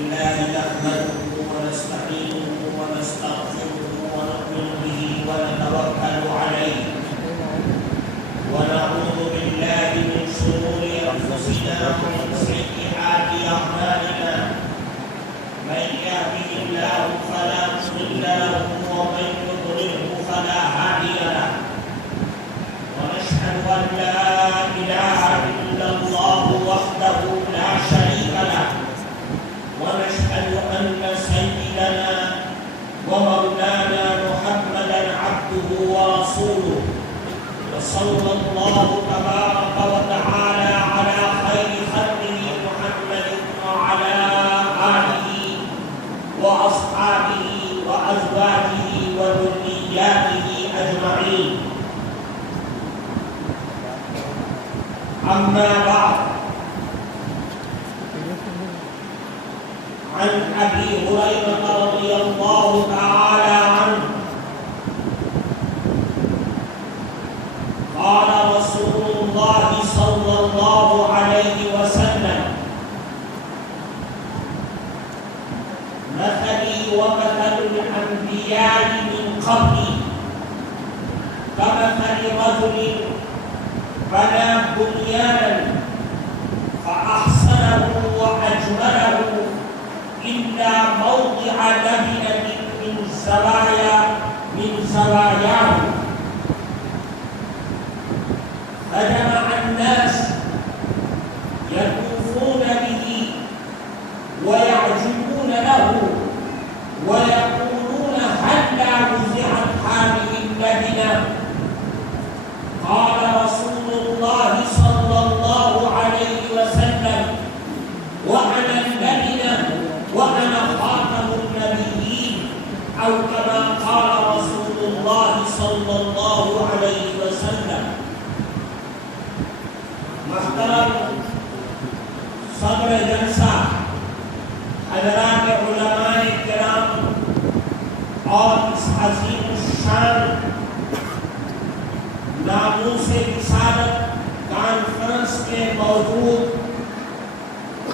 لله نحمده ونستعينه ونستغفره ونؤمن به ونتوكل عليه ونعوذ بالله من شرور أنفسنا ومن سيئات أعمالنا من يهده الله فلا مضل له ومن يضلله فلا هادي له ونشهد أن لا إله إلا الله وحده لا شريك له ونشهد أن سيدنا ومولانا محمدا عبده ورسوله وصلى الله تبارك وتعالى على خير خلقه محمد وعلى آله وأصحابه وأزواجه وذرياته أجمعين. أما بعد، عن أبي هريرة رضي الله تعالى عنه قال رسول الله صلى الله عليه وسلم: مثلي ومثل الأنبياء من قبلي كمثل رجل بنى بنيانا فأحسنه وأجمله إلا موضع لبنة من زواياه فجمع الناس يطوفون به ويعجبون له ويقولون هلا وزعت هذه اللبنة. قال رسول الله صلى الله عليه وسلم: وأنا اللبنة وأنا خاتم النبيين، أو كما قال رسول الله صلى الله عليه وسلم. محترم صدر جلسہ، حضرات علماء کرام اور اس عظیم الشان ناموس رسالت کانفرنس میں موجود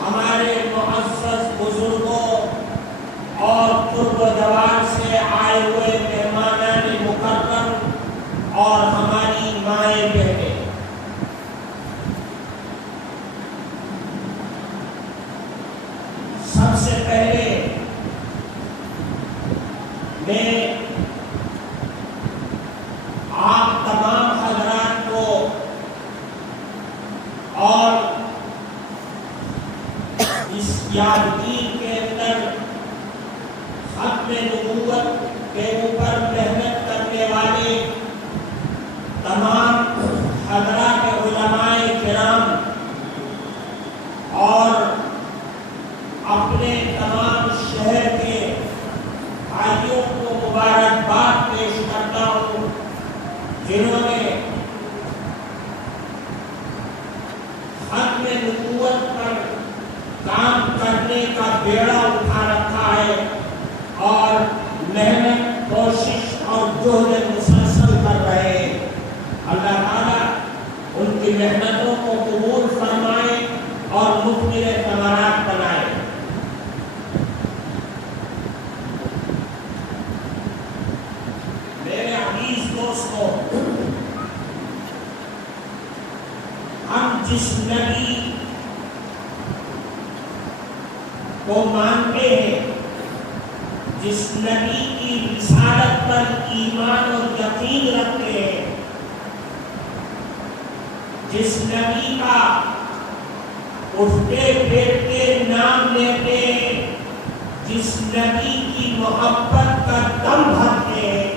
ہمارے معزز بزرگوں اور قرب و جوار سے آئے ہوئے مہمانان مکرم اور ہماری مائیں بہنیں، سب سے پہلے میں آپ تمام حضرات کو اور اس یادگیر کے اندر ختم نبوت کے اوپر محنت کرنے والے تمام حضرات علماء کرام اور اپنے تمام شہر کے بھائیوں کو مبارکباد پیش کرتا ہوں، جنہوں نے ختم نبوت پر کام کرنے کا بیڑا اٹھا رکھا ہے اور محنت، کوشش اور جہد مسلسل کر رہے ہیں۔ اللہ تعالیٰ ان کی محنتوں کو قبول فرمائے اور مثمر ثمرات بنائے۔ میرے عزیز دوستوں، ہم جس نبی کو مانتے ہیں، جس نبی کی رسالت پر ایمان اور یقین رکھتے ہیں، جس نبی کا اٹھتے بیٹھتے نام لیتے ہیں، جس نبی کی محبت کا دم بھرتے ہیں،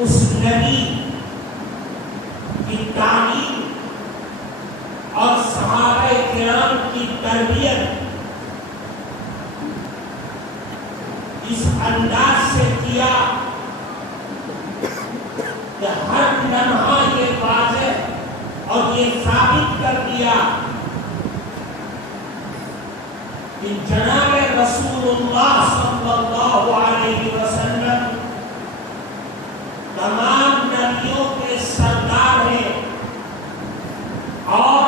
اس نبی کی تعلیم اور صحابہ کرام کی تربیت اس انداز سے کیا کہ ہر لمحہ یہ واضح اور یہ ثابت کر دیا کہ جناب رسول اللہ صلی اللہ علیہ وسلم تمام نبیوں کے سردار ہیں اور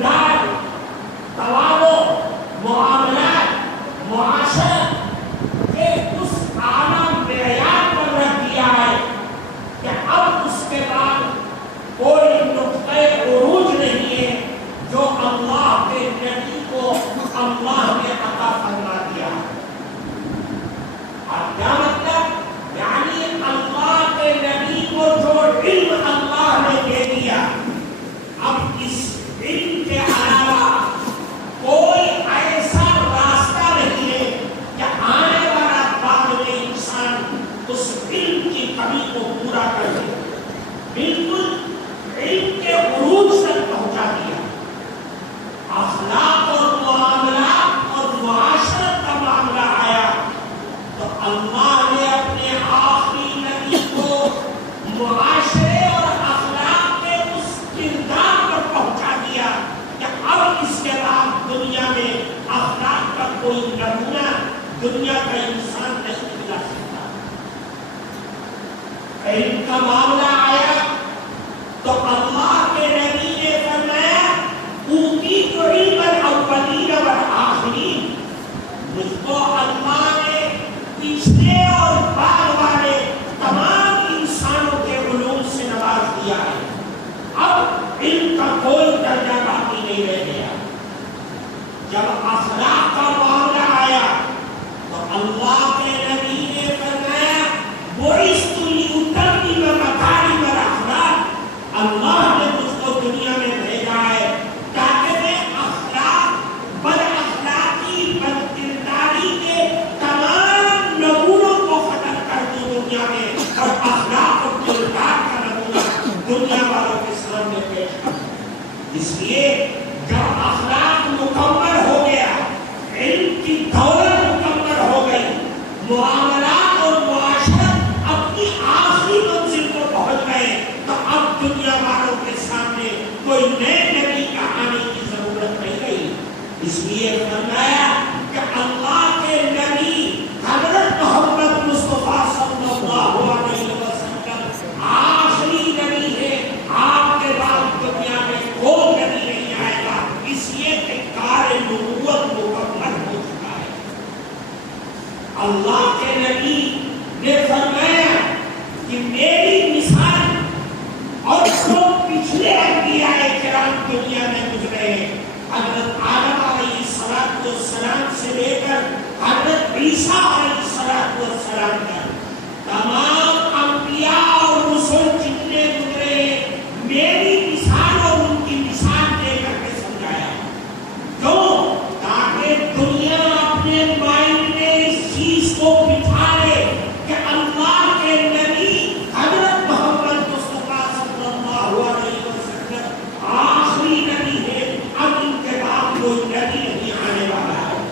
کردار، توازن، معاملات، معاشرت کے اس اعلیٰ معیار پر رکھ دیا ہے کہ اب اس کے بعد کوئی نقطۂ عروج نہیں ہے جو اللہ کے نبی کو اللہ نے عطا فرما دیا۔ اور کیا مطلب؟ یعنی اللہ کے نبی کو جو علم اللہ نے دے دیا، اب اس علم کے علاوہ کوئی ایسا راستہ نہیں ہے کہ آنے والا بعد میں انسان اس علم کی کمی کو پورا کر دے۔ بالکل علم کے عروج تک پہنچا دیا۔ اخلاق اور معاملات اور معاشرت کا معاملہ آیا تو اللہ نے اپنے آخری نبی کو معاشرے اور اخلاق کے اس کردار پر پہنچا دیا کہ اب اس کے بعد دنیا میں اخلاق کا کوئی نمونہ دنیا کا انسان نہیں ملا سکتا۔ علم کا معاملہ آیا تو اللہ کے نبی نے فرمایا اوتیت علم الاولین والآخرین، مجھ کو اللہ نے پچھلے اور بعد والے تمام انسانوں کے علوم سے نواز دیا ہے۔ اب علم کا کوئی درجہ باقی نہیں رہ گیا۔ جب اخلاق کا معاملہ آیا تو اللہ کے نبی نے فرمایا بعثت لأتمم مکارم الاخلاق، اللہ نے مجھ کو دنیا میں بھیجا ہے تاکہ میں اخلاق، بد اخلاقی، بد کرداری کے تمام نمونوں کو ختم کر دوں دنیا میں، اور اخلاق اور کردار کا نمونہ دنیا والوں کے سامنے پیش کر دوں۔ اس لیے جب اخلاق مکمل ہو گیا، علم کی دولت مکمل ہو گئی، معاملات اور معاشرت اپنی آخری منزل کو پہنچ گئے، تو اب دنیا والوں کے سامنے کوئی نئے نبی کا آنے کی ضرورت نہیں رہی۔ اس لیے فرمایا کہ اللہ کے نبی حضرت محمد مصطفیٰ صلی اللہ علیہ وسلم آخری نبی ہے، آپ کے بعد دنیا میں کوئی نبی نہیں آئے گا، اس لیے کہ کار نبوت مکمل ہو چکا ہے۔ اللہ کے نبی نے فرمایا کہ میری مثال اور جو پچھلے انبیاء کرام دنیا میں گزرے ہیں، حضرت آدم علیہ السلام سے لے کر حضرت عیسیٰ علیہ السلام تک تمام انبیاء اور رسول جتنے گزرے ہیں، میری مثال اور ان کی مثال دے کر کے سمجھایا۔ کیوں؟ تاکہ دنیا اپنے مائنڈ میں اس چیز کو بٹھا لے کہ اللہ کے نبی حضرت محمد مصطفیٰ صلی اللہ علیہ وسلم آخری نبی ہے، اب ان کے بعد کوئی نبی نہیں آنے والا ہے۔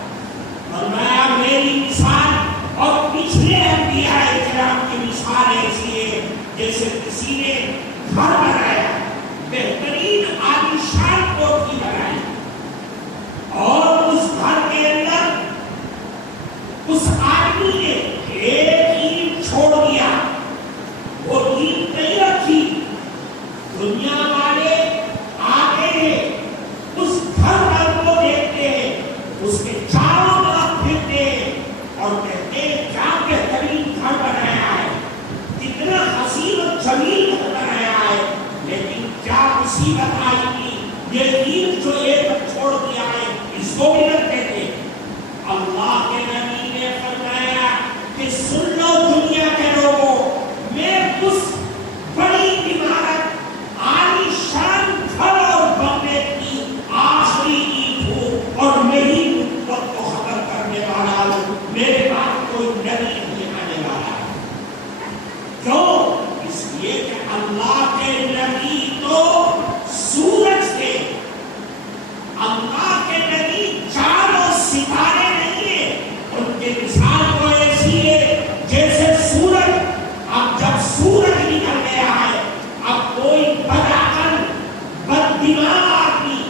فرمایا میری مثال اور پچھلے انبیاء کرام کی مثال ایسی ہے جیسے کسی نے گھر بنایا، بہترین عالیشان کوٹھی بنائی، اور اس گھر کے اندر اس آدمی نے ایک اینٹ چھوڑ دیا، وہ اینٹ نہیں رکھی، دنیا والے آتے ہیں، اس گھر کو دیکھتے ہیں، اس کے چاروں طرف پھرتے ہیں اور کہتے ہیں کیا بہترین گھر بنایا ہے، کتنا حسین و جمیل گھر بنایا ہے، لیکن کیا مصیبت آئی تھی، یہ اینٹ جو ایک چھوڑ دیا ہے اس کو بھی رکھتے تھے۔ اللہ کے نبی نے فرمایا کہ سن لو دنیا کے لوگوں، میں اس بڑی عمارت، عالی شان گھر اور بنگلے کی آخری اینٹ ہوں، اور میری نبوت کو ختم کرنے والا ہوں، میرے بعد کوئی نبی نہیں آنے والا ہے۔ کیوں؟ اس لیے کہ اللہ کے نبی تو سورج تھے، اللہ کے نبی چاند و ستارے نہیں ہیں، ان کے مثال کو ایسی ہے جیسے سورج۔ اب جب سورج نکل گیا ہے، اب کوئی بدعقل، بد دماغ آدمی،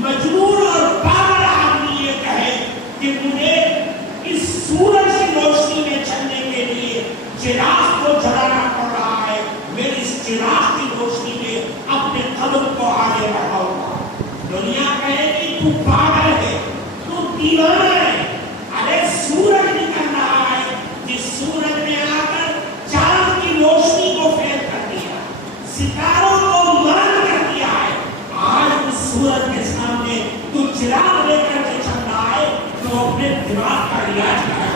مجنون اور پاگل آدمی یہ کہے کہ مجھے اس سورج کی روشنی میں چلنے کے لیے چراغ کو جلانا پڑ رہا ہے، میں اس چراغ کی روشنی میں اپنے قدم کو آگے بڑھاؤں گا۔ دنیا کہے کہ تو پاگل ہے، تو دیوانہ ہے، ارے سورج نکل رہا ہے جس سورج نے آ کر چاند کی روشنی کو فیل کر دیا، ستاروں کو مار کر دیا ہے، آج اس سورج کے سامنے تو چراغ لے کر کے چل رہا ہے، تو اپنے دماغ کا علاج کرا۔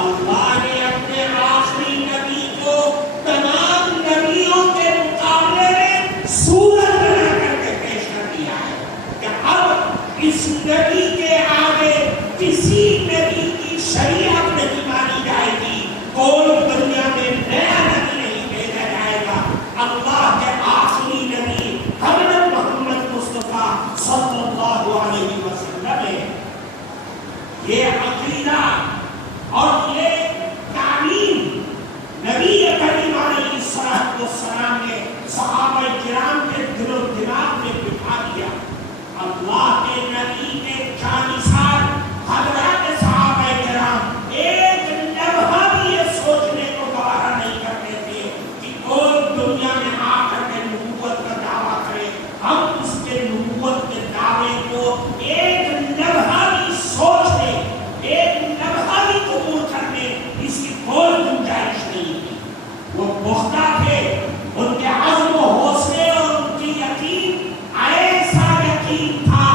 اللہ نے اپنے آخری نبی کو تمام نبیوں کے مقابلے میں سورج بنا کر کے پیش کر دیا ہے کہ اب اس نبی کے آگے کسی نبی کی شریعت نہیں مانی جائے گی، کوئی دنیا میں نیا نبی نہیں بھیجا جائے گا۔ اللہ کے آخری نبی حضرت محمد مصطفیٰ صلی اللہ علیہ وسلم ہے۔ یہ عقیدہ اور یہ تعلیم نبی کریم علیہ السلام نے صحابہ کرام کے دل و دماغ میں بٹھا دیا۔ اللہ کے نبی کے جانثار حضرات صحابہ کرام ایک لمحہ بھی یہ سوچنے کو گوارا نہیں کرتے تھے کہ کوئی دنیا میں آ کر کے نبوت کا دعویٰ کرے، ہم اس کے نبوت کے دعوے کو ایک لمحہ بھی سوچنے، ایک لمحہ بھی قبول کرنے اس کی کوئی گنجائش نہیں تھی۔ وہ پختہ تھے، ان کے عزم و حوصلے اور ان کی یقین ایسا یقین تھا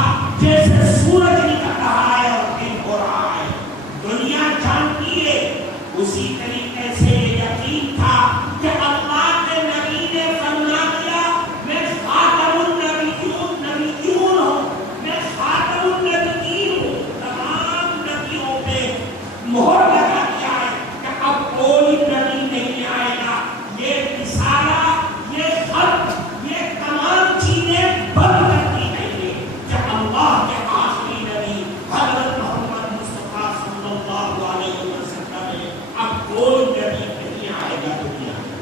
جیسے سورج نکل رہا ہے اور دن ہو رہا ہے، دنیا جانتی ہے۔ اسی طریقے سے یہ یقین تھا کہ اللہ کے نبی نے فرما دیا میں خاتم النبیون ہوں، میں خاتم النبیین ہوں، تمام نبیوں پہ مہر لگا دیا ہے کہ اب کوئی نبی نہیں آئے گا، یہ رسالہ، یہ خط، یہ تمام چیزیں بند کر دی گئی ہیں کہ اللہ کے آخری نبی حضرت محمد مصطفیٰ صلی اللہ علیہ وسلم ہے، اب کوئی نبی نہیں آئے گا دنیا میں۔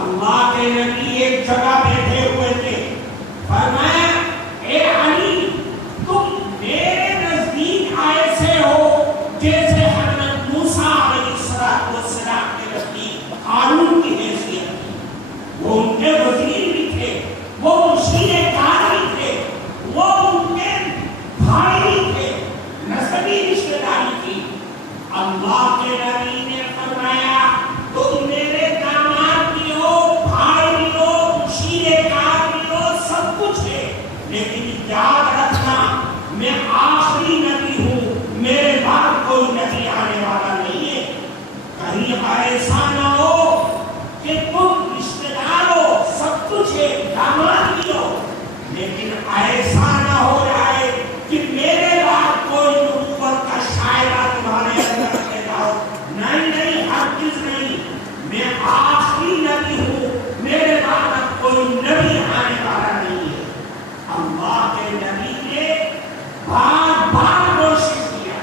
اللہ کے نبی ایک جگہ بیٹھے ہوئے تھے، فرمایا اے علی تم میرے نزدیک ایسے ہو جیسے حضرت موسیٰ علیہ السلام کے نزدیک ہارون کی حیثیت تھی۔ وہ ان کے وزیر بھی تھے، وہ مشیر کار بھی تھے، وہ ان کے بھائی تھے، نسبی رشتہ داری تھی۔ اللہ کے نبی نے فرمایا تم میرے داماد بھی ہو، بھائی بھی ہو، مشیر کار بھی ہو، سب کچھ ہے، لیکن یاد رکھنا میں آخری نبی ہوں، میرے بعد کوئی نبی آنے والا نہیں ہے۔ کہیں ایسا نہ ہو کہ تم رشتہ دار ہو، سب کچھ ہے، داماد بھی ہو، لیکن ایسا نہ ہو جائے کہ میرے بعد کوئی نبوت کا شائبہ تمہارے اندر پیدا ہو۔ نہیں نہیں، ہرگز نہیں، میں آخری نبی ہوں، میرے بعد اب کوئی نبی آنے والا نہیں ہے۔ اللہ کے نبی نے بار بار کوشش کیا،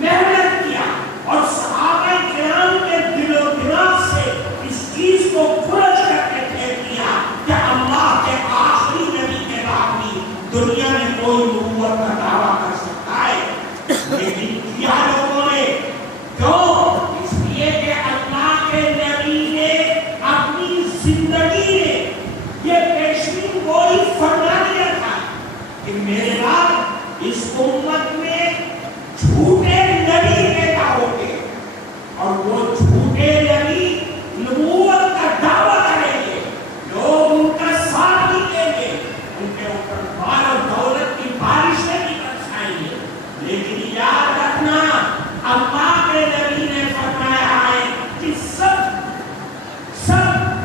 محنت کیا، اور صحابہ کرام کے دل و دماغ سے اس چیز کو کھرچ کر کے پھینک دیا کہ اللہ کے آخری نبی کے بعد بھی دنیا میں کوئی نبوت کا دعویٰ کر سکتا ہے، لیکن کیا لوگوں نے؟ کیوں؟ اس لیے کہ اللہ کے نبی نے اپنی زندگی میں یہ پیشین گوئی فرما دیا تھا کہ میرے بعد اس امت میں جھوٹے نبی پیدا ہوں گے، اور وہ جھوٹے نبی نبوت کا دعویٰ کریں گے، لوگ ان کا ساتھ بھی دیں گے، ان کے اوپر مال و دولت کی بارشیں بھی برسائیں گے، لیکن یاد رکھنا اللہ کے نبی نے فرمایا ہے کہ سب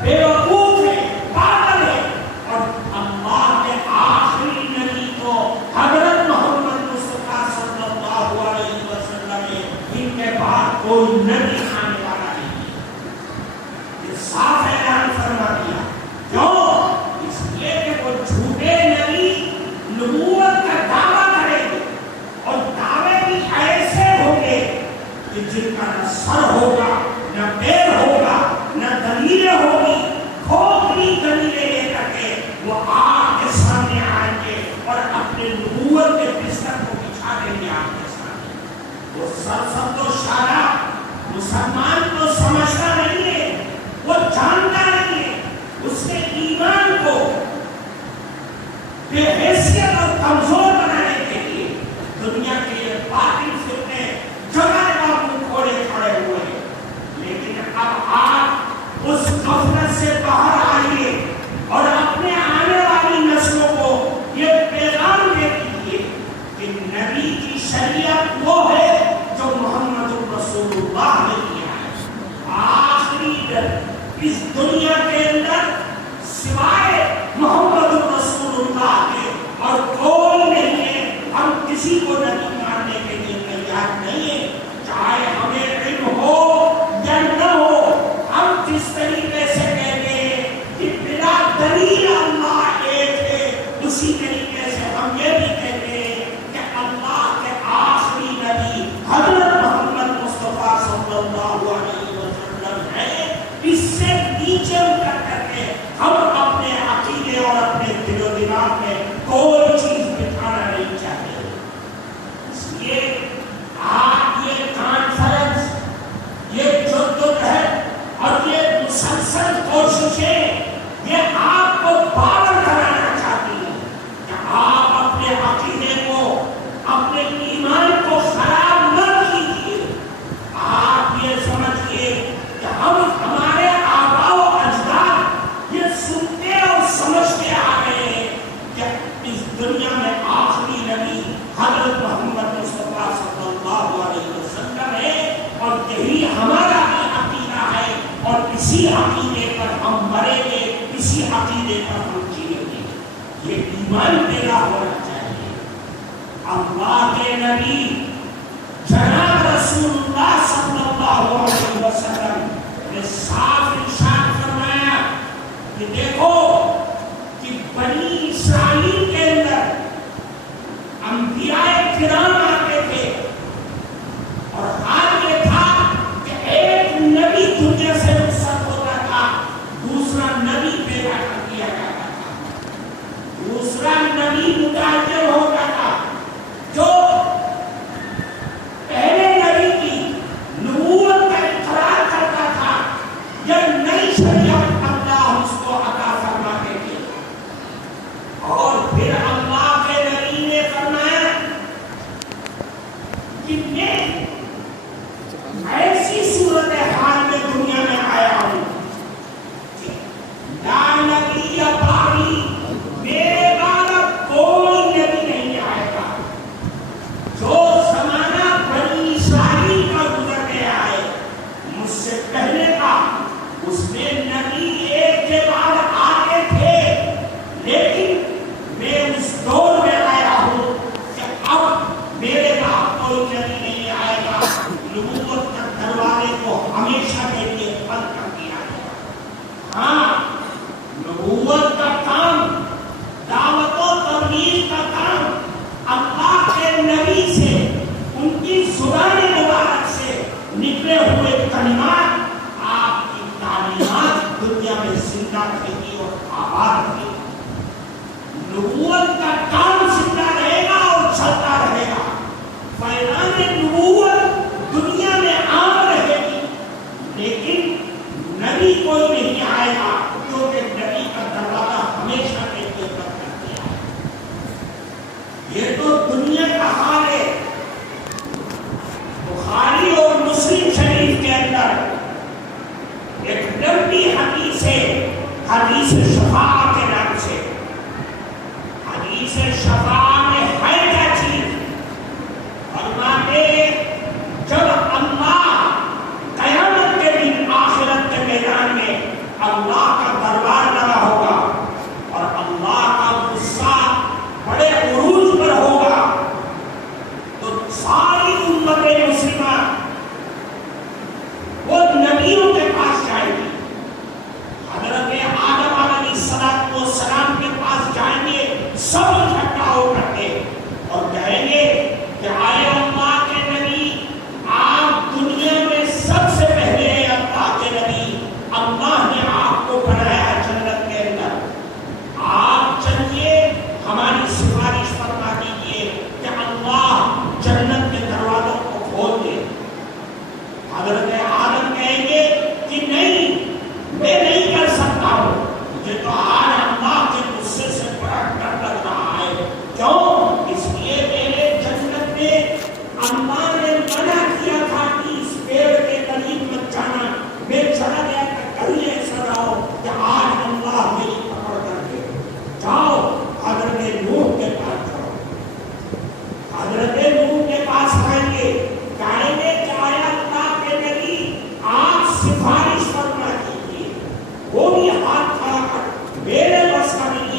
بے وقوف ہیں، پاگل ہیں، اور اللہ کے آخری نبی کو حضرت محمد مصطفیٰ صلی اللہ علیہ وسلم ہے، ان کے بعد کوئی نبی آنے والا نہیں ہے۔ یہ صاف اعلان فرما دیا۔ کیوں؟ اس لیے کہ وہ جھوٹے نبی نبوت کا دعویٰ کریں گے، اور دعوے بھی ایسے ہوں گے کہ جن کا نہ سر ہوگا، نہ پیر ہوگا، نہ دلیلیں ہوگی، کھوکھلی دلیلیں لے کر کے وہ آپ کے سامنے آئیں گے اور اپنے نبوت کے بستر کو بچھا دیں گے آپ کے سامنے۔ وہ سرسبز و شادہ مسلمان کو سمجھتا نہیں ہے، وہ جانتا نہیں ہے، اس کے ایمان کو بے حیثیت اس غفلت سے باہر آئیے اور اپنے آنے والی نسلوں کو یہ پیغام دے دیجیے کہ نبی کی شریعت وہ ہے جو محمد رسول اللہ نے دیا ہے. آخری اس دنیا کے اندر سوائے محمد رسول اللہ کے اور کوئی نہیں ہے. ہم کسی کو نبی ماننے کے لیے تیار نہیں ہے، چاہے ہمیں علم ہو یا نہ ہو. ہم جس طریقے سے کہتے ہیں کہ بلا دلیل اللہ ایک ہے، اسی طریقے سے ہم یہ بھی کہتے ہیں کہ اللہ کے آخری نبی حضرت محمد مصطفیٰ صلی اللہ علیہ وسلم ہے. اس سے نیچے اتر کر کے ہم اپنے عقیدے اور اپنے دل و دماغ میں کوئی چیز بٹھانا نہیں چاہتے. اس لیے آج یہ کانفرنس، یہ جدوجہد اور یہ مسلسل کوششیں یہ آپ کو پاگل کرانا چاہتی ہیں کہ آپ اپنے عقیدے کو، اپنے ایمان کو خراب نہ کیجیے. آپ یہ سمجھیے کہ ہم ہمارے آباء و اجداد یہ سنتے اور سمجھتے آ رہے ہیں کہ اس دنیا میں آخری نبی حضرت محمد مصطفیٰ صلی اللہ علیہ وسلم ہے اور یہی ہمارا بھی عقیدہ ہے اور اسی عقیدے پر ہم مریں گے، اسی عقیدے پر ہم جیئیں گے. یہ ایمان پیدا ہونا چاہیے. اللہ کے نبی جناب رسول اللہ صلی اللہ علیہ وسلم نے صاف ارشاد فرمایا کہ دیکھو کہ بنی اسرائیل کے اندر انبیاء کرام آتے تھے اور حال یہ تھا کہ ایک نبی دنیا سے رخصت ہوتا تھا، دوسرا نبی پیدا کر دیا جاتا تھا، دوسرا نبی متعین ہوتا تھا جو پہلے نبی کی نبوت کا اقرار کرتا تھا یا نئی شریعت اللہ اس کو عطا فرماتے تھے. اور پھر اللہ کے نبی نے فرمایا کہ میں ایسی صورت حال میں دنیا میں آیا ہوں کہ لا نبی بعدی، میرے بعد کوئی نبی نہیں آئے گا. جو زمانہ بنی اسرائیل کا گزر گیا ہے مجھ سے پہلے کا، اس میں نبی ایک کے بعد آتے تھے، لیکن میں اس دور میں آیا ہوں کہ اب میرے بعد کوئی نبی نہیں آئے گا. نبوت کے دروازے کو ہمیشہ کے لیے بند کر دیا گیا. ہاں، نبوت کا کام، دعوت و تبلیغ کا کام اللہ کے نبی سے، ان کی زبان مبارک سے نکلے ہوئے کلمات، آپ کی تعلیمات دنیا میں زندہ رہے گی اور آباد رہے گی. نبوت کا کام زندہ رہے گا اور چلتا رہے گا. فیضان نبوت دنیا میں عام رہے گی، لیکن نبی کوئی نہیں آئے گا کیونکہ نبی کا دروازہ ہمیشہ کے لیے بند کر دیا ہے. یہ تو دنیا کا حال ہے. بخاری اور مسلم شریف کے اندر ایک لمبی حدیث ہے، حدیث شفاعت کے نام سے. حدیث شفاعت میں ہے کیا چیز؟ فرماتے جب اللہ قیامت کے دن آخرت کے میدان میں اللہ کا دربار لگا ہوگا اور اللہ کا غصہ بڑے عروج پر ہوگا تو ساری امت مسلمہ وہ نبیوں کے پاس جائیں گی. حضرت آدم علیہ السلام کے پاس جائیں گے، سب اکٹھا ہو کر کے اور کہیں گے کہ آئے اللہ کے نبی، آپ دنیا میں سب سے پہلے اللہ کے نبی، اللہ نے آپ کو بنایا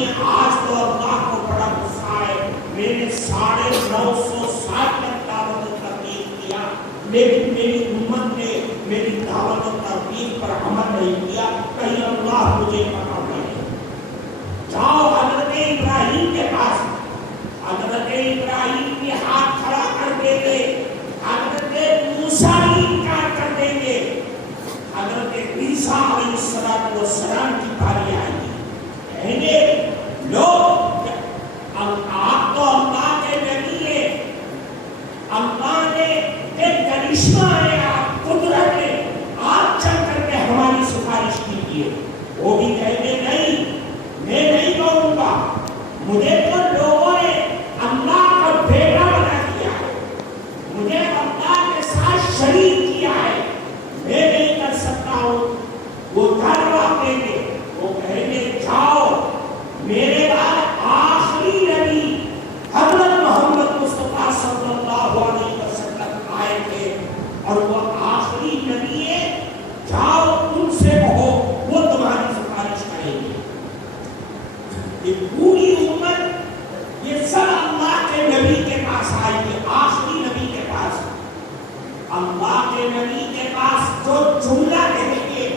فرماتی ہیں آج تو اللہ کو بڑا غصہ ہے، میں نے 950 سال تک دعوت و تبلیغ کیا لیکن میری امت نے میری دعوت و تبلیغ پر عمل نہیں کیا، کہیں اللہ مجھے پکڑ لے۔ جاؤ حضرت ابراہیم کے پاس، حضرت ابراہیم کے ہاتھ کھڑا کر دیں گے، حضرت موسیٰ بھی انکار کر دیں گے، حضرت عیسیٰ علیہ السلام کی باری آئے گی، کہیں گے لوگ آپ تو اللہ کے نبی ہیں، اللہ نے ایک کرشمہ ہے، آپ قدرت ہے، آپ چل کر کے ہماری سفارش کیجیے۔ وہ بھی کہیں گے نہیں، میں نہیں کروں گا، مجھے تو لوگوں نے اللہ کا بیٹا بنا دیا ہے، مجھے اللہ کے ساتھ شریک کیا ہے، میں نہیں کر سکتا ہوں۔ وہ جواب دیں گے، وہ کہیں گے جاؤ، میرے بعد آخری نبی حضرت محمد مصطفیٰ صلی اللہ علیہ وسلم آئے تھے اور وہ آخری نبی ہے، جاؤ ان سے کہو وہ تمہاری سفارش کریں گے۔ یہ پوری امت یہ سب اللہ کے نبی کے پاس آئی ہے، آخری نبی کے پاس۔ اللہ کے نبی کے پاس جو جملہ کہیں گے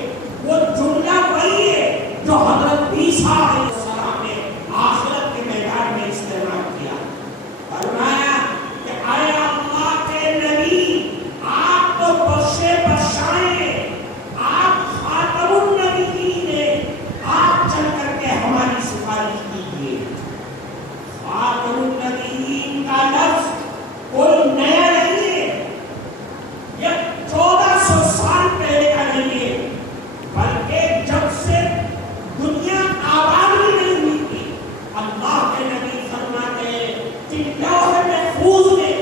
وہ جملہ وہی ہے جو حضرت عیسیٰ علیہ السلام نے آخرت کے میدان میں استعمال کیا۔ فرمایا کہ اے اللہ کے نبی، آپ تو بخشے بخشائیں، آپ خاتم النبیین ہیں، آپ چل کر کے ہماری سفارش کیجیے۔ خاتم النبیین کا لفظ کوئی نیا نہیں ہے، یہ 1400 سال پہلے کا نہیں ہے، بلکہ جب سے دنیا آباد ہی نہیں ہوئی تھی، اللہ کے نبی فرماتے ہیں کہ لوح محفوظ میں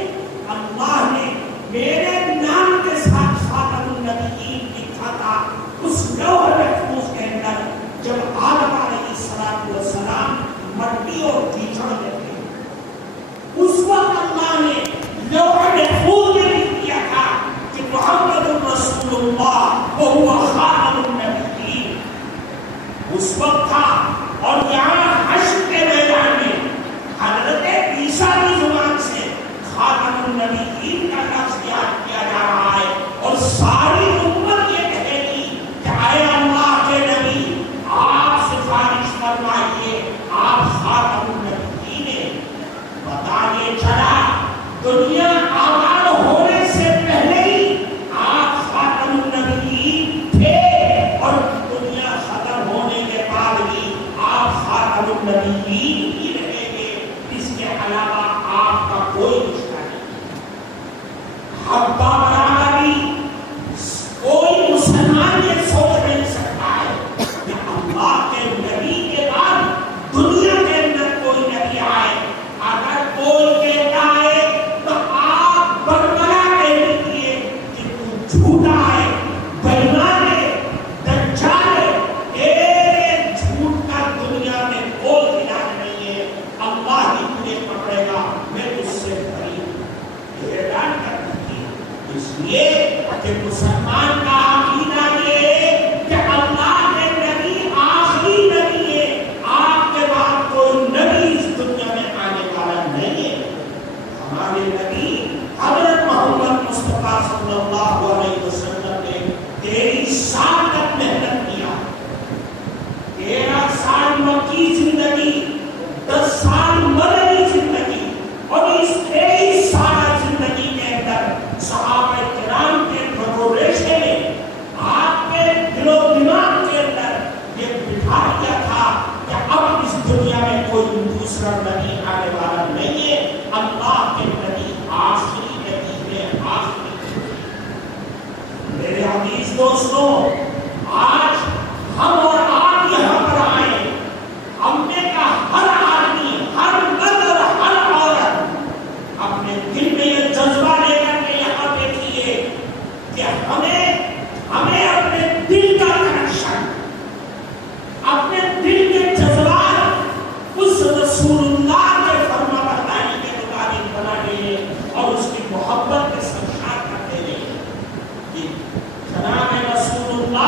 اللہ نے میرے نام کے ساتھ خاتم النبیین لکھا تھا۔ اس لوح محفوظ کے اندر جب آدم علیہ السلام مٹی اور کیچڑ میں تھے، اس وقت اللہ نے لوح محفوظ میں لکھ دیا تھا کہ محمد رسول اللہ وہو خاتم النبیین۔ اس وقت تھا، اور یہاں حشر کے میدان میں حضرت عیسیٰ کی زبان سے خاتم النبیین کا لفظ یاد کیا جا رہا ہے، اور ساری امت یہ کہے گی کہ اے اللہ کے نبی، آپ سفارش فرمائیے، آپ خاتم النبیین ہیں۔ پتہ یہ چلا دنیا آباد ہونے سے پہلے ہی آپ خاتم النبیین تھے، اور دنیا ختم ہونے کے بعد بھی آپ خاتم النبیین ہی رہیں گے، اس کے علاوہ آپ کا کوئی رشتہ نہیں۔ حبہ برابری کوئی مسلمان یہ سوچ نہیں سکتا ہے کہ اللہ کے نبی کے بعد دنیا کے اندر کوئی نبی آئے۔ اگر کوئی کہتا ہے تو آپ بربلا کہہ دیجیے کہ تو جھوٹا ہے، بےایمان ہے، دجال ہے، تیرے جھوٹ کا دنیا میں کوئی علاج نہیں ہے، اللہ ہی تجھے پکڑے گا، میں اس سے بری ہوں۔ یہ اعلان کر دیجیے، اس لیے کہ مسلمان کا عقیدہ یہ ہے کہ اللہ کے نبی آخری نبی ہے، آپ کے بعد کوئی نبی اس دنیا میں آنے والا نہیں ہے۔ ہمارے نبی حضرت محمد مصطفیٰ صلی اللہ علیہ وسلم نے 23 سال تک محنت کیا، 13 سال مکی زندگی، 10 سال مدنی زندگی، اور اس 23 سال زندگی کے اندر صحابہ کرام کے گھروریشے نے آپ کے دل و دماغ کے اندر یہ بٹھا دیا تھا کہ اب اس دنیا میں کوئی دوسرا نبی آنے والا نہیں ہے، اللہ کے نبی آخری نبی ہے، آخری نبی۔ میرے عزیز دوستوں، آج ہم اور آپ یہاں پر آئے، ہم نے کہا ہر آدمی، ہر مرد اور ہر عورت اپنے دل میں یہ جذبہ لے کر کے یہاں بیٹھیے کہ ہمیں اپنے دل کا کنیکشن، اپنے دل کے جذبات اس رسول اللہ کے فرما برداری کے مطابق بنانے ہیں اور اس کی محبت کے ساتھ کرتے ہیں۔ جناب رسول اللہ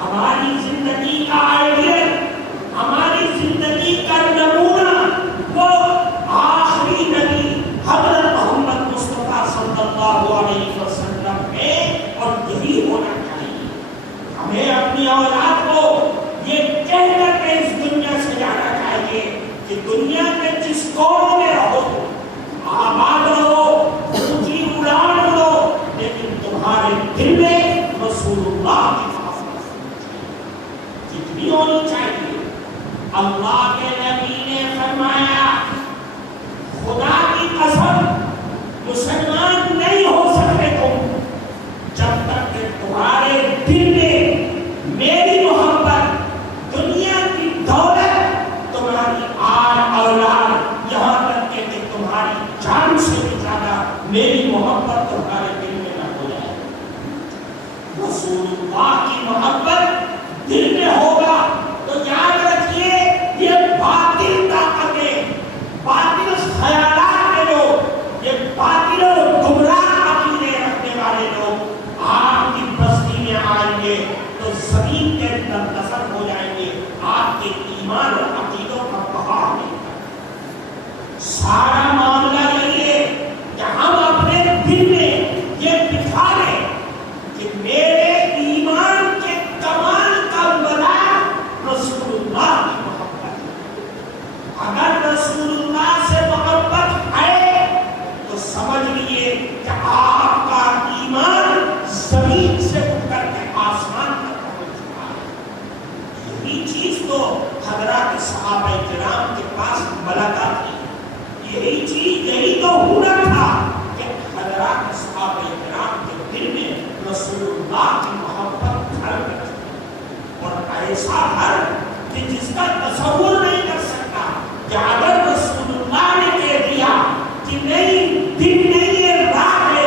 ہماری زندگی کا آئیڈیل، ہماری زندگی کا نمونہ وہ آخری نبی حضرت محمد مصطفیٰ صلی اللہ علیہ وسلم ہے، اور یہی ہونا چاہیے۔ ہمیں اپنی اولاد کو یہ کہہ کر کے اس دنیا سے جانا چاہیے کہ دنیا کے جس کونے میں رہو، آباد رہو، اونچی اڑان اڑو، لیکن تمہارے دل میں رسول اللہ کی جتنی ہونی چاہیے۔ اللہ کے نبی نے فرمایا خدا کی قسم مسلمان نہیں ہو سکتے تم جب تک کہ تمہارے دل میں میری محبت، دنیا کی دولت، تمہاری آل اولاد، یہاں تک کہ تمہاری جان سے بھی زیادہ میری محبت تمہارے دل میں نہ ہو جائے۔ رسول اللہ کی محبت دل میں ہوگا تو یاد رکھیے یہ باطل طاقتیں، باطل خیالات کے لوگ، یہ باطل اور گمراہ عقیدے رکھنے والے لوگ آپ کی بستی میں آئیں گے تو زمین کے اندر دفن ہو جائیں گے، آپ کے ایمان اور عقیدوں کا پہاڑ نہیں۔ سارا معاملہ یہ ہے کہ ہم اپنے دل میں یہ بٹھا لیں کہ میرے ایمان کے کمال کا بنا رسول اللہ کی محبت ہے۔ اگر رسول اللہ سے محبت ہے تو سمجھ لیے کہ آپ کا ایمان زمین سے اٹھ کر کے آسمان تک پہنچ چکا ہے۔ یہی چیز تو حضرات صحابہ کرام کے پاس ملکہ تھی، یہی چیز، یہی تو ہنر تھا کہ حضرات صحابہ کرام کے دل میں رسول اللہ کی محبت گھر کرتی، اور ایسا گھر کہ جس کا تصور نہیں کر سکتا کہ اگر رسول اللہ نے کہہ دیا کہ نہیں دن نہیں یہ رات ہے،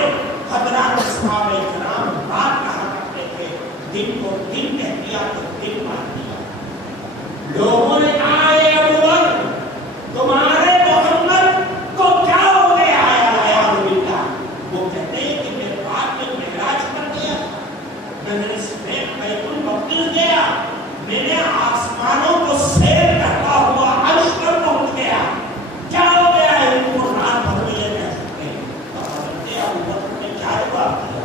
حضرات صحابہ کرام رات کہا کرتے تھے، دن کو دن کہہ دیا تو دن مان دیا۔ لوگوں نے کہا اے ابو بکر تمہارے محمد کو کیا ہو گیا ہے اعوذ باللہ؟ وہ کہتے ہیں کہ میں رات میں معراج کر گیا، میں بیت المقدس گیا، میں نے آسمانوں کو سیر کرتا ہوا عرش پر پہنچ گیا، کیا ہو گیا ہے؟ ان کو رات بھر میں یہ کہہ سکتے ہیں۔ تو حضرت ابو بکر نے کیا جواب دیا؟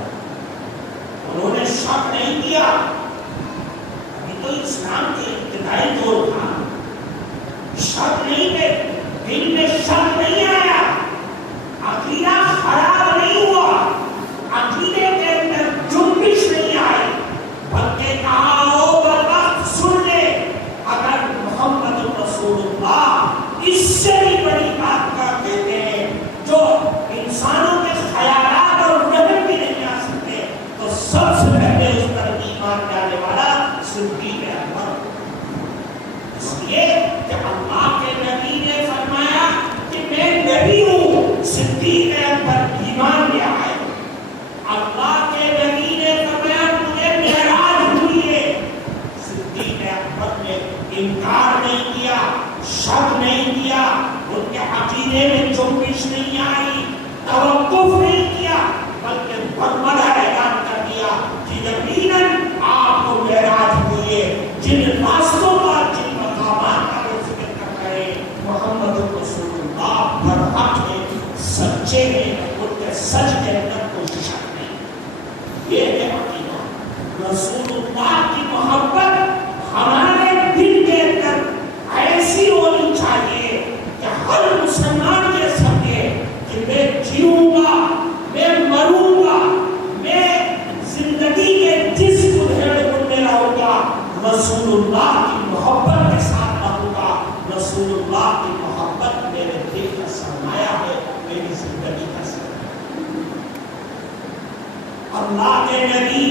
انہوں نے شک نہیں کیا، ابھی تو اسلام کے ابتدائی دور تھا، شک نہیں تھے، دل میں شک نہیں آیا، عقیدہ خراب نہیں ہوا، عقیدے کے اندر جنبش نہیں آئی، بلکہ کہا او بلوقت سن لے، اگر محمد رسول اللہ اس سے بھی بڑی بات کا کہتے ہیں جو انسانوں کے خیالات اور وہم بھی نہیں آ سکتے، تو سب سے پہلے اس پر ایمان لانے والا صدیق اکبر۔ اس لیے کہ اللہ کے نبی نے فرمایا کہ میں نبی ہوں، صدیق اکبر ایمان لے آئے۔ اللہ کے نبی نے فرمایا مجھے معراج ہوئی ہے، صدیق اکبر نے انکار نہیں کیا، شک نہیں کیا، ان کے عقیدے میں جنبش نہیں آئی، توقف نہیں کیا، بلکہ برملا اعلان کر دیا کہ یقیناً آپ کو معراج ہوئی ہے۔ جن راستوں کا، جن مقامات کا وہ ذکر کر رہے ہیں، محمد رسول اللہ برحق ہے، سچے ہیں، ان کے سچ کے اندر کوئی شک نہیں۔ یہ ہے عقیدہ۔ رسول اللہ کی محبت ہمارے دل کے اندر ایسی ہونی چاہیے کہ ہر مسلمان یہ سمجھے کہ میں جیوں گا، میں مروں گا، میں زندگی کے جس ادھیڑ میں رہوں گا رسول اللہ کی محبت کے ساتھ رہوں گا۔ رسول اللہ کی محبت میرے دل کا سرمایہ ہے، میری زندگی کا سرمایہ۔ اللہ کے نبی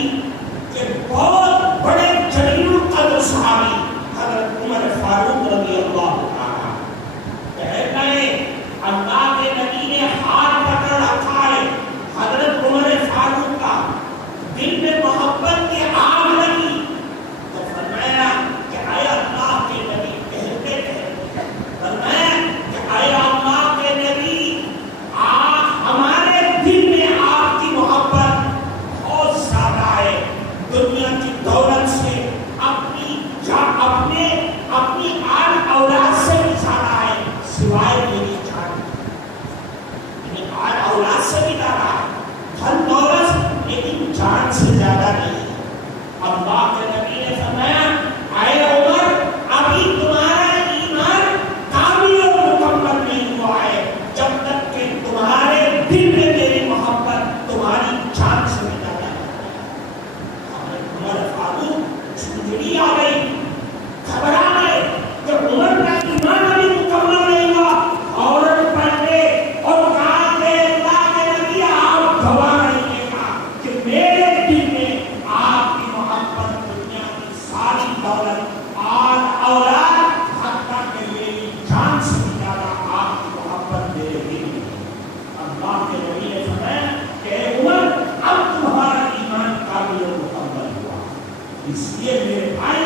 کے بہت بڑے جلیل القدر صحابی حضرت عمر فاروق رضی اللہ عنہ کہتے ہیں اللہ کے نبی نے ہاتھ پکڑ رکھا ہے حضرت عمر فاروق کا، دل میں محبت کی آگ لگی تو فرمایا کہ اے اللہ کے نبی، کہتے فرمایا کہ اے اللہ کے نبی، آپ ہمارے دل میں آپ کی محبت بہت زیادہ ہے، دنیا کی دولت سے، بھائی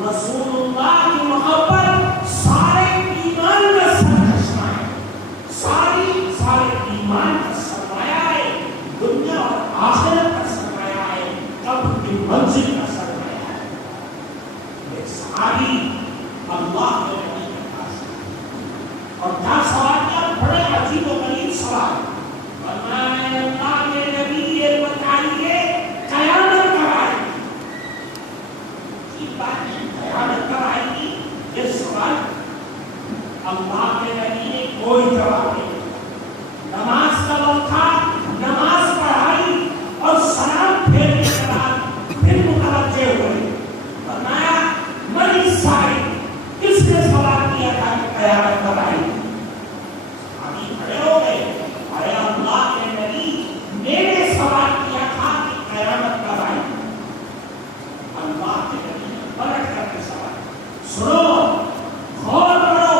رسول اللہ کی محبت سارے ایمان کا سرچشمہ ہے، سارے ایمان کا سرمایہ ہے، دنیا اور آخرت کا سرمایہ ہے، قبر کی منزل کا سرمایہ ہے۔ ایک صحابی اللہ کے نبی کے پاس اور کیا سوال کیا؟ بڑے عجیب و غریب سوال۔ فرمایا اللہ کے نبی یہ بتائیے قیامت کب آئے گی؟ قیامت کب آئے گی؟ یہ سوال اللہ کے نبی نے کوئی جواب نہیں۔ نماز کا وقت تھا، نماز پڑھائی اور سلام پھیرنے کے بعد پھر متوجہ ہوئے۔ فرمایا من السائل، کس نے سوال کیا تھا کہ قیامت کب آئے گی؟ ابھی کھڑے ہو گئے، ارے اللہ کے نبی میں نے سوال کیا تھا کہ قیامت کب آئے گی؟ اللہ کے نبی نے پلٹ کر کے سوال، سنو، غور کرو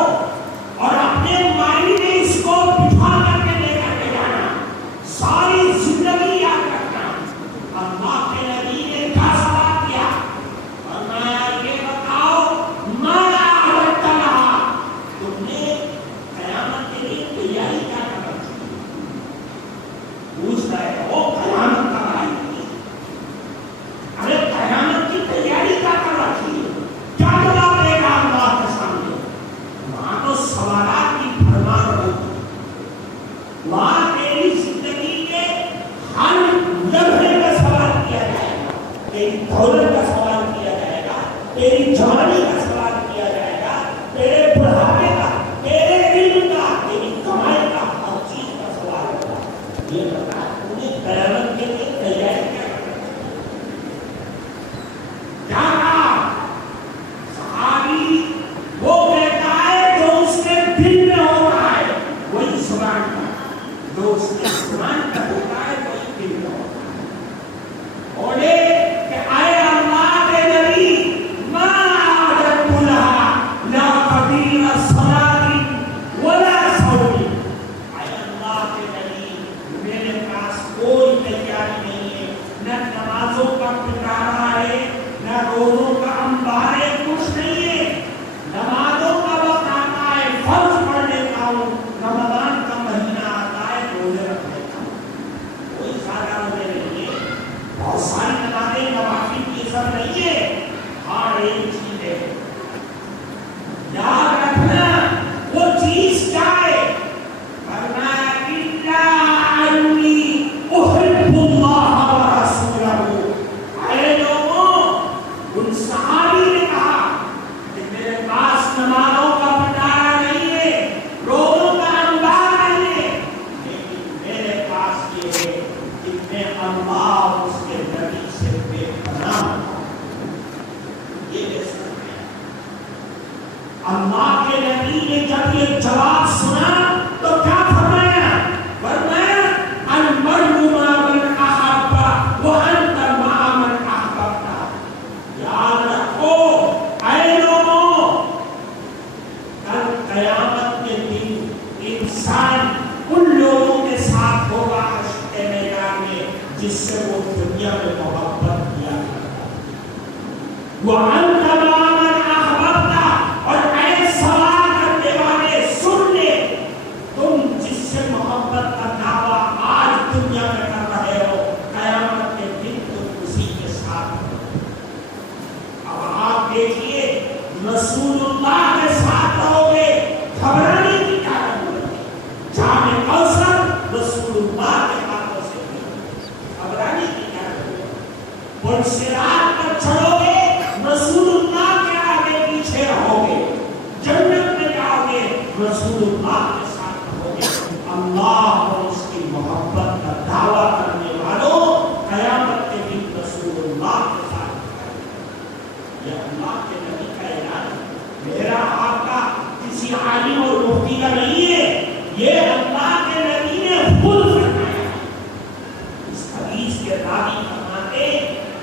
اور اپنے مائنڈ میں اس کو بٹھا کر کے لے کر کے جانا، ساری زندگی یاد رکھنا۔ اللہ کے نبی نے کیا سوال کیا؟ فرمایا یہ بتاؤ ماذا اعددت لها، تم نے قیامت کے لیے تیاری کیا کر رکھی؟ پوچھ رہے ہو قیامت کب آئے گی؟ ارے قیامت کی تیاری کیا کر رکھی؟ کیا جواب دے گا اللہ کے سامنے؟ وہاں تو سوالات کی بھرمار ہوگی، وہاں تیری زندگی کے ہر لمحے کا سوال کیا جائے گا، تیری دولت کا سوال کیا جائے گا، تیری جوانی کا سوال کیا جائے گا، تیرے بڑھاپے کا، تیرے علم کا، تیری کمائی کا، ہر چیز کا سوال ہوگا۔ یہ بتا تم نے قیامت کے لیے تیاری کیا کر رکھی؟ کیا کہا؟ صحابی وہ کہتا ہے جو اس کے دل میں ہوتا ہے وہی زبان کا، جو اس کے زبان کا ہوتا ہے وہی دل میں ہوتا ہے۔ بولے کہ اے اللہ کے نبی ما اعددت لها لا قبیل صلاۃ ولا صوم، اے اللہ کے نبی میرے پاس کوئی تیاری نہیں ہے، نہ نمازوں کا پٹارا ہے، نہ روزوں کا انبار ہے، کچھ نہیں ہے۔ نمازوں کا وقت آتا ہے فرض پڑھ لیتا ہوں، رمضان کا مہینہ آتا ہے روزے رکھ لیتا ہوں، کوئی زیادہ روزے نہیں ہے، بہت ساری نمازیں نوافل کی سب نہیں ہے۔ ہاں ایک چیز ہے یاد رکھنا، وہ چیز کیا ہے؟ فرمایا الا انی احب اللہ ورسولہ۔ اے لوگوں، ان صحابی نے کہا کہ میرے پاس نمازوں کا پٹارا نہیں ہے، روزوں کا انبار نہیں ہے، لیکن میرے پاس یہ ہے کہ میں اللہ اور اس کے نبی سے بے پناہ ہوں۔ یہ کیسے ہے؟ اللہ کے نبی نے جب یہ جواب سنا تو کیا فرمایا؟ فرمایا المرء مع من احب وانت مع من احببت۔ یاد رکھو اے لوگوں، کل قیامت کے دن انسان ان لوگوں کے ساتھ ہوگا حشر کے میدان میں جس سے وہ دنیا میں محبت کیا کرتا ہے۔ وانت مع من احببت، اور اے سوال کرنے والے سن لے، تم جس سے محبت کا دعویٰ آج دنیا میں کر رہے ہو، قیامت کے دن تم اسی کے ساتھ ہو۔ اب آپ دیکھیے رسول اللہ کے ساتھ رہو گے، گھبرانے کی کیا ضرورت ہے؟ جام کوثر رسول اللہ کے ہاتھوں سے پیو، گھبرانے کی کیا ضرورت ہے؟ پل صراط پر چڑھو گے، رسول اللہ کے آگے پیچھے رہو گے، جنت میں جاؤ گے، رسول اللہ کے ساتھ رہو گے۔ اللہ اور اس کی محبت کا دعویٰ کرنے والوں قیامت کے دن رسول اللہ کے ساتھ رہو گے۔ یہ اللہ کے نبی کا اعلان ہے، میرا آپ کا کسی عالم اور مفتی کا نہیں ہے، یہ اللہ کے نبی نے خود فرمایا ہے۔ اس حدیث کے راوی فرماتے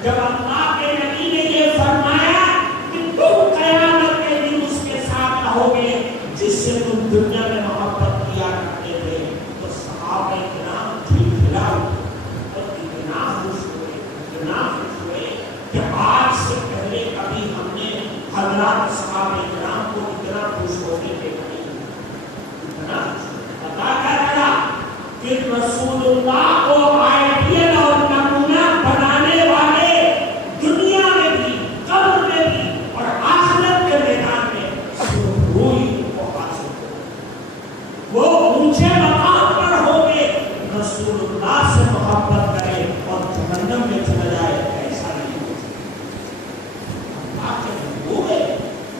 جب اللہ کے نبی نے یہ فرمایا کہ تم قیامت کے دن اس کے ساتھ رہو گے جس سے تم دنیا میں محبت کیا کرتے تھے، تو صحابہ کرام کھلکھلا اٹھے اور اتنا خوش ہوئے کہ آج سے پہلے کبھی بات صحابہ کرام کو اتنا خوش ہونے کے نہیں، اتنا پتا کرنا کہ رسول اللہ کو آئیڈیل اور نمونہ بنانے والے دنیا میں بھی، قبر میں بھی اور آخرت کے میدان میں صرف وہی کو حاصل ہو، وہ اونچے مقام پر ہوں گے، رسول اللہ سے محبت کرے اور جہنم میں چلا جائے، ایسا نہیں ہو سکتا۔ اللہ کے محبوب ہے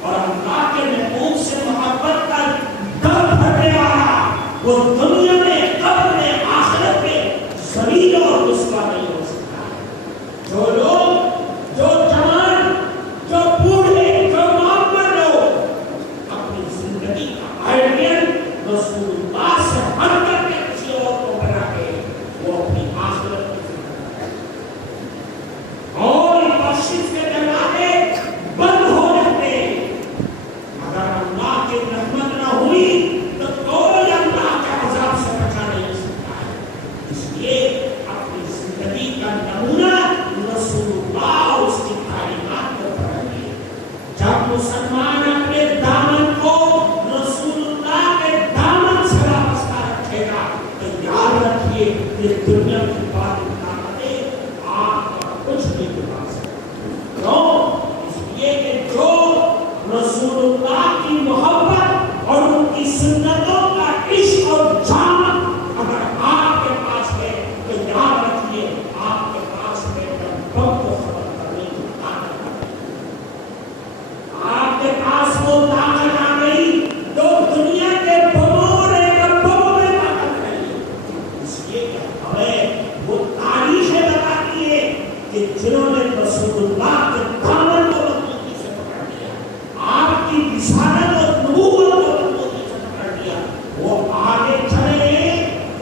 اور اللہ کے محبوب سے محبت کا در پھٹنے والا وہ دنیا میں، قبر میں، آخرت میں ذلیل اور رسوا نہیں ہو سکتا۔ جو لوگ، جو جوان، جو بوڑھے، جو معمر لوگ اپنی زندگی کا آئیڈیل رسول اللہ سے ہٹ کر کے کسی اور کو بنا کے وہ اپنی آخرت کی زندگی اور بخشش کے دروازے بند ہو جاتے۔ اگر اللہ کی رحمت نہ ہوئی تو کوئی اللہ کے عذاب سے بچا نہیں سکتا ہے۔ اس لیے اپنی زندگی کا نمونہ رسول اللہ اور اس کی تعلیمات کو پڑھیے۔ جب مسلمان اپنے دامن کو رسول اللہ کے دامن سے وابستہ رکھے گا تو یاد رکھیے کہ دنیا کی بات طاقتیں آپ کا کچھ نہیں بتا سکتی۔ کیوں؟ اس لیے کہ جو رسول اللہ کی محبت اور ان کی سنتوں کا عشق اور جان اگر آپ کے پاس ہے تو یاد رکھیے آپ کے پاس ہے بم کو ختم کرنے کی طاقت ہے۔ آپ کے پاس وہ طاقت آ گئی جو دنیا کے بموں نے بموں میں طاقت ہے۔ اس لیے کہ ہمیں وہ تاریخیں بتاتی ہے کہ جنہوں نے رسول اللہ کے دامن کو مضبوطی سے پکڑ لیا، آپ کی رسالت اور نبوت کو مضبوطی سے پکڑ لیا، وہ آگے چلے گئے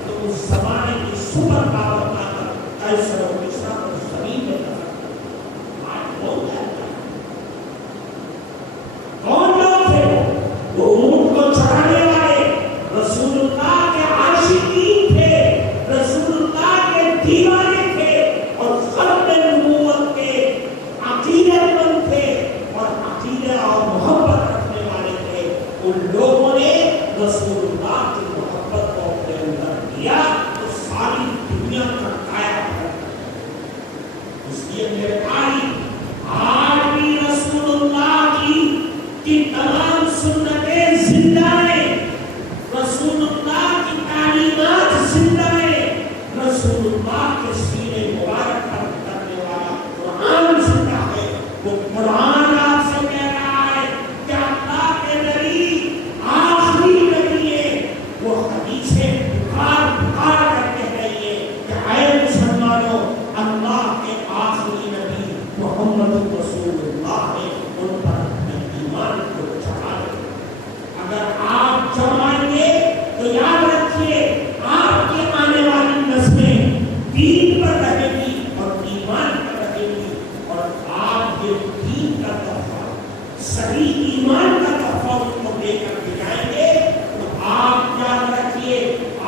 تو اس زمانے کی سپر پاور طاقت کیسر و کسریٰ کو زمین میں آج ہو گیا۔ کون لوگ تھے وہ اونٹ کو چڑھانے والے رسول اللہ کے عاشقین تھے، رسول اللہ کے دیوانے تھے اور ختم نبوت کے عقیدت مند تھے اور عقیدہ اور محبت رکھنے والے تھے۔ ان لوگوں نے رسول اللہ کی محبت کو اپنے اندر لیا تو ساری دنیا کا قائم کر دیا۔ اس لیے میرے بھائی آج بھی رسول اللہ کی تمام سنتیں زندہ ہیں، رسول اللہ کی تعلیمات زندہ ہیں، رسول اللہ کے سینے مبارک پر اترنے والا قرآن زندہ ہے۔ وہ قرآن آپ سے کہہ رہا ہے کہ اللہ کے نبی آخری نبی ہے۔ وہ حدیثیں پکار پکار کر کہہ رہی ہے کہ اے مسلمانوں، اللہ کے آخری نبی محمد رسول اللہ ہے، ان پر اپنے ایمان کو چڑھا دیں۔ اگر آپ چڑھائیں گے تو یاد رکھیے آپ کی آنے والی نسلیں دین پر رہیں گی اور ایمان پر رہیں گی، اور آپ یہ دین کا تحفہ، صحیح ایمان کا تحفہ ان کو دے کر کے جائیں گے تو آپ یاد رکھیے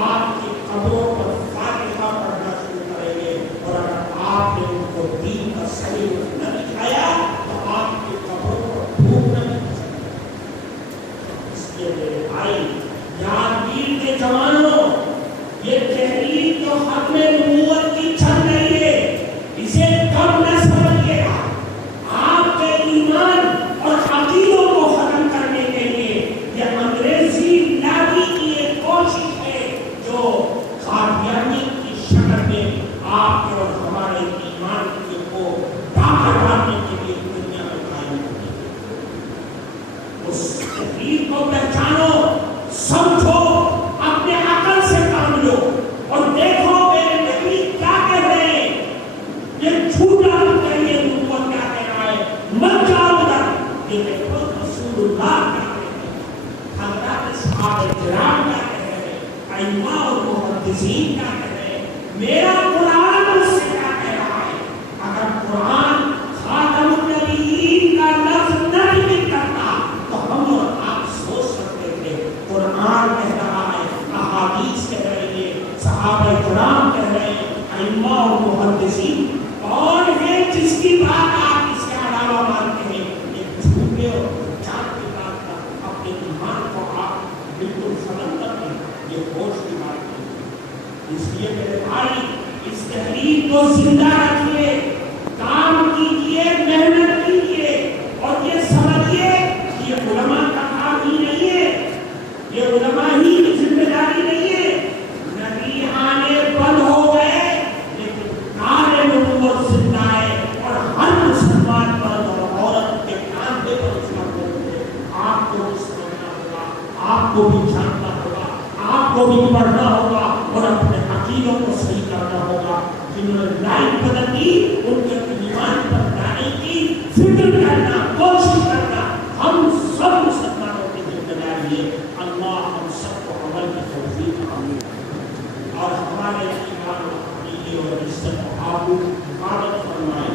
آپ کی قبروں پر فاتحہ پڑھنا شروع کریں گے، اور اگر آپ نے ان کو دین کا صحیح نہ دکھایا تو آپ کی قبروں پر دھوپ نہ مل سکے۔ اس لیے میرے بھائی یادگیر کے جوانوں، یہ تحریر جو ختم نبوت کی چل رہی ہے اسے کم نہ سمجھیے گا۔ آپ کے ایمان اور عقیدوں کو ختم کرنے کے لیے یہ انگریزی لابی کی ایک کوشش ہے جو قادیانی کی شکل میں آپ کے اور ہمارے ایمان کو داغ ڈالنے کے لیے دنیا میں قائم ہوئی ہے۔ اس تحریر کو پہچانو، سمجھو، اپنے عقل سے کام لو اور دیکھو میرے نبی کیا کہہ رہے ہیں۔ یہ جھوٹا مت کہیے نبوت کیا کہہ رہا ہے، مت جاؤ ادھر، یہ دیکھو رسول اللہ کیا کہہ رہے ہیں، حضرات صحابہ کرام کیا کہہ رہے ہیں، ائمہ اور محدثین کیا کہہ رہے ہیں، میرا قرآن اس سے کیا کہہ رہا ہے۔ اگر قرآن خاتم النبیین کا لفظ نہ بھی کرتا تو ہم اور آپ سوچ سکتے تھے قرآن کہہ رہا ہے، احادیث کہہ رہی ہے، صحابہ کرام کہہ رہے ہیں، ائمہ اور محدثین۔ کون ہے جس کی بات آپ اس کے علاوہ مانتے ہیں؟ یہ جھوٹے اور اس لیے میرے بھائی اس تحریک کو زندہ رکھیے، کام کیجیے، محنت کیجیے، اور یہ سمجھیے کہ یہ علماء کا کام ہی نہیں ہے، یہ علماء ہی ذمہ داری نہیں ہے، نبی آنے بند ہو گئے لیکن کار نبوت زندہ ہے، اور ہر مسلمان مرد اور عورت کے کاندھے پر اس کا بوجھ ہے۔ آپ کو بھی سمجھنا ہوگا، آپ کو بھی جاننا ہوگا، آپ کو بھی پڑھنا ہوگا اور اپنے عقیدوں کو صحیح کرنا ہوگا۔ جنہوں نے لائٹ بدل دی ان کے ایمان پر لانے کی فکر کرنا، کوشش کرنا ہم سب مسلمانوں کی ذمہ داری ہے۔ اللہ ہم سب کو عمل کی توفیق عطا اور ہمارے ایمان و عقیدے اور عزت و آبرو حفاظت فرمائے۔